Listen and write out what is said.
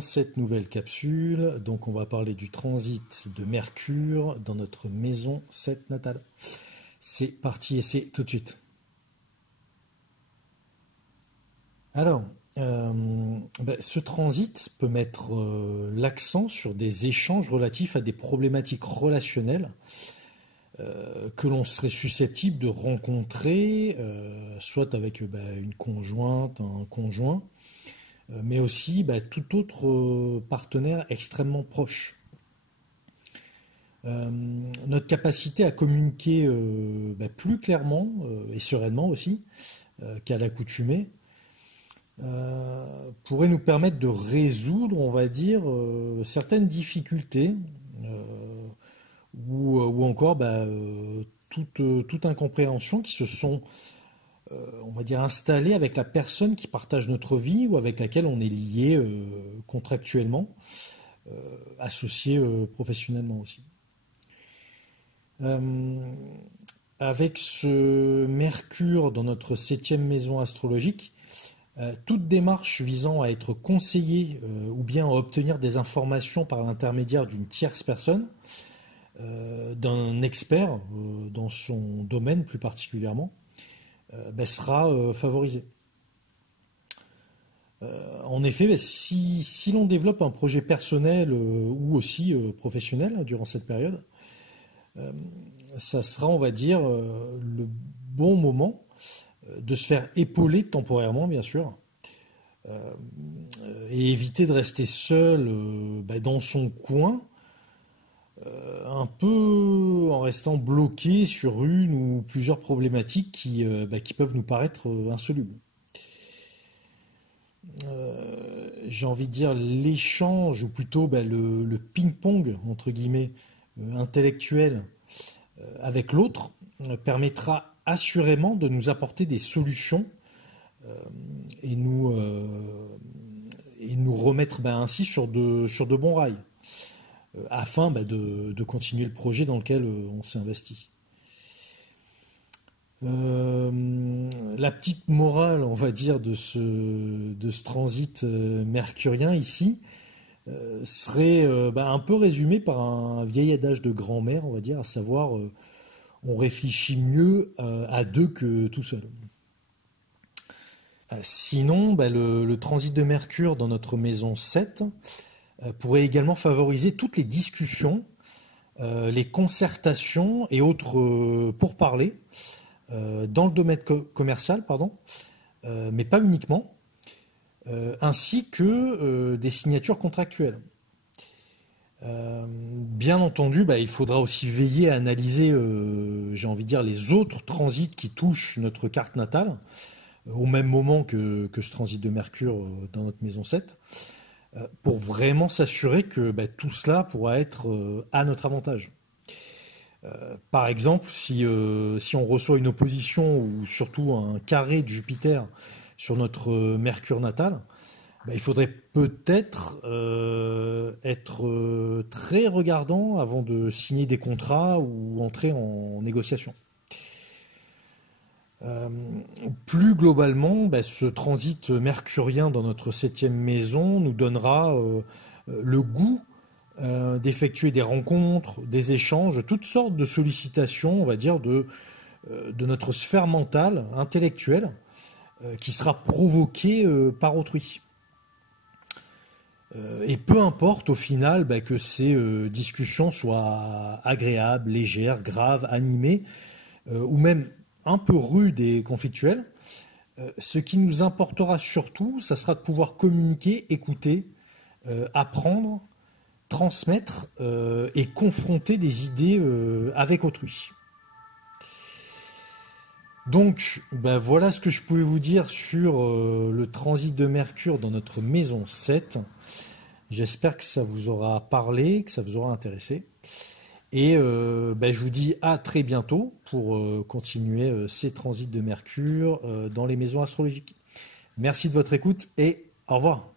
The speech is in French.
dans cette nouvelle capsule. Donc on va parler du transit de Mercure dans notre maison 7 natale. C'est parti et c'est tout de suite. Alors, ce transit peut mettre l'accent sur des échanges relatifs à des problématiques relationnelles que l'on serait susceptible de rencontrer, soit avec une conjointe, un conjoint, mais aussi tout autre partenaire extrêmement proche. Notre capacité à communiquer plus clairement et sereinement aussi qu'à l'accoutumée pourrait nous permettre de résoudre, on va dire, certaines difficultés ou encore toute incompréhension qui se sont, on va dire, installées avec la personne qui partage notre vie ou avec laquelle on est lié contractuellement, associé professionnellement aussi. Avec ce Mercure dans notre 7e maison astrologique, toute démarche visant à être conseillé ou bien à obtenir des informations par l'intermédiaire d'une tierce personne, d'un expert dans son domaine plus particulièrement, sera favorisée. En effet, si l'on développe un projet personnel ou aussi professionnel durant cette période, ça sera, on va dire, le bon moment de se faire épauler temporairement, bien sûr, et éviter de rester seul dans son coin, un peu en restant bloqué sur une ou plusieurs problématiques qui peuvent nous paraître insolubles. J'ai envie de dire l'échange, ou plutôt le ping-pong, entre guillemets, intellectuel avec l'autre, permettra assurément de nous apporter des solutions et nous remettre ainsi sur de bons rails, afin de continuer le projet dans lequel on s'est investi. La petite morale, on va dire, de ce transit mercurien ici serait un peu résumée par un vieil adage de grand-mère, on va dire, à savoir on réfléchit mieux à deux que tout seul. Sinon, le transit de Mercure dans notre maison 7 pourrait également favoriser toutes les discussions, les concertations et autres pourparlers dans le domaine commercial, mais pas uniquement, ainsi que des signatures contractuelles. Bien entendu, il faudra aussi veiller à analyser, j'ai envie de dire, les autres transits qui touchent notre carte natale, au même moment que ce transit de Mercure dans notre maison 7, pour vraiment s'assurer que tout cela pourra être à notre avantage. Par exemple, si on reçoit une opposition ou surtout un carré de Jupiter sur notre Mercure natal, il faudrait peut-être être très regardant avant de signer des contrats ou entrer en négociation. Plus globalement, ce transit mercurien dans notre 7e maison nous donnera le goût d'effectuer des rencontres, des échanges, toutes sortes de sollicitations, on va dire, de notre sphère mentale, intellectuelle, qui sera provoquée par autrui. Et peu importe au final que ces discussions soient agréables, légères, graves, animées, ou même un peu rudes et conflictuelles, ce qui nous importera surtout, ça sera de pouvoir communiquer, écouter, apprendre, transmettre et confronter des idées avec autrui. Donc, voilà ce que je pouvais vous dire sur le transit de Mercure dans notre maison 7. J'espère que ça vous aura parlé, que ça vous aura intéressé. Et je vous dis à très bientôt pour continuer ces transits de Mercure dans les maisons astrologiques. Merci de votre écoute et au revoir.